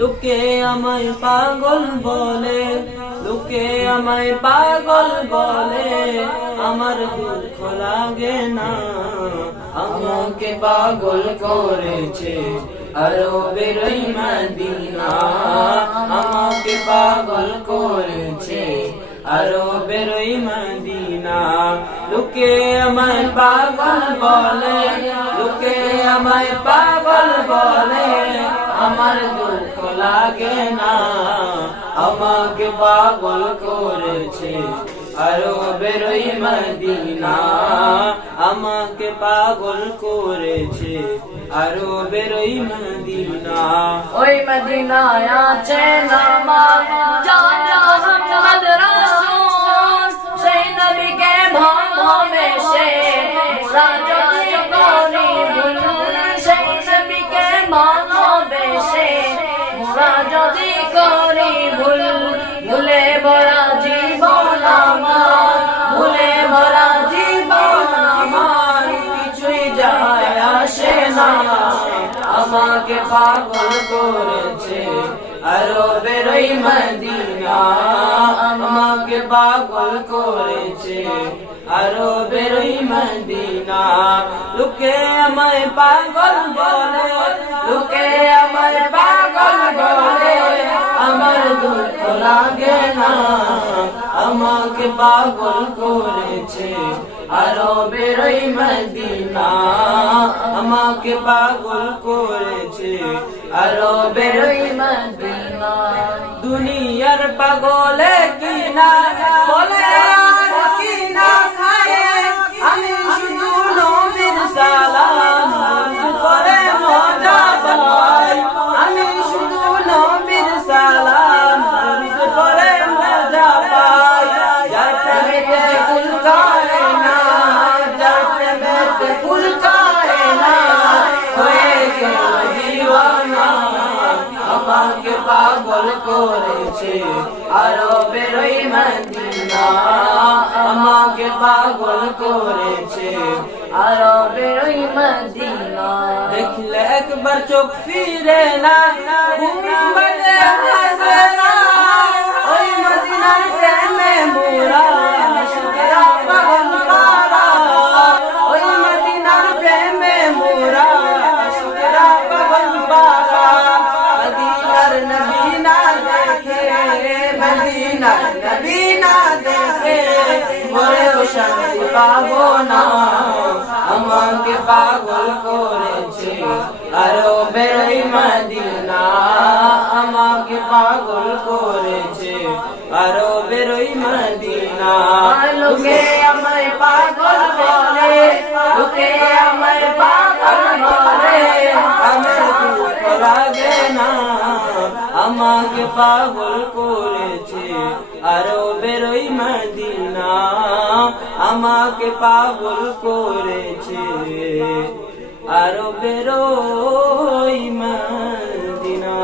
লোকে আমায় পাগল বলে, লোকে আমায় পাগল বলে, আমার দুঃখ লাগে না। আমাকে পাগল করেছে আরবের ওই মদিনা, আমাকে পাগল করেছে আরবের ওই মদিনা। লোকে আমায় পাগল বলে, লোকে আমায় পাগল বলে, আমার দুঃখ লাগে না। আমাকে পাগল করেছে আরবের ওই মদিনা, আমাকে পাগল করেছে আরবের ওই মদিনা। ওই মদিনায় আছে নামাজ জানা মুহাম্মদ রাসূল, সেই নবীকে ভালোবেসে মোরা যদি করি ভুল, সেই নবীকে ভালোবেসে মোরা যদি করি ভুল, ভুলে ভরা জীবন আমার, ভুলে ভরা জীবন আমার, কিছুই যায় আসে না। আমাকে পাগল করেছে আরবের ওই মদিনা, আমাকে পাগল করেছে আরবের ওই মদিনা। লোকে আমায় পাগল বলে, লোকে আমায় পাগল বলে, আমার দুঃখ লাগে না। আমাকে পাগল করেছে আরবের ওই মদিনা, আমাকে পাগল করেছে আরবের ওই মদিনা। দুনিয়ার পাগলে কিনা বলে আর কিনা খায়, আমি শুধু নবীর সালাম করে মজা পাই, আমি শুধু নবীর সালাম করে মজা পাই। যার প্রেমেতে কুল করে না, যার প্রেমেতে কুল করে না, হয়ে গেল দিওয়ানা। আমাকে পাগল করেছে আরবের ওই মদিনা, আমাকে পাগল করেছে আরবের ওই মদিনা। দেখলে একবার চোখ ফিরে না, গুম্বদে হাজরা, ওই মদিনার প্রেমে মোরা আশিকেরা পাগল পারা, ওই মদিনার প্রেমে মোরা আশিকেরা পাগল পারা। মদিনার নবী না দেখে, মদিনার নবী না দেখে, মরেও শান্তি পাবো না। আমাকে পাগল করেছে আরবের ওই মদিনা, আমাকে পাগল করেছে আরবের ওই মদিনা। লোকে আমায় পাগল বলে, লোকে আমায় পাগল বলে, আমার দুঃখ লাগে না। আমাকে পাগল করেছে আরবের ওই মদিনা, আমাকে পাগল করেছে আরবের ওই মদিনা।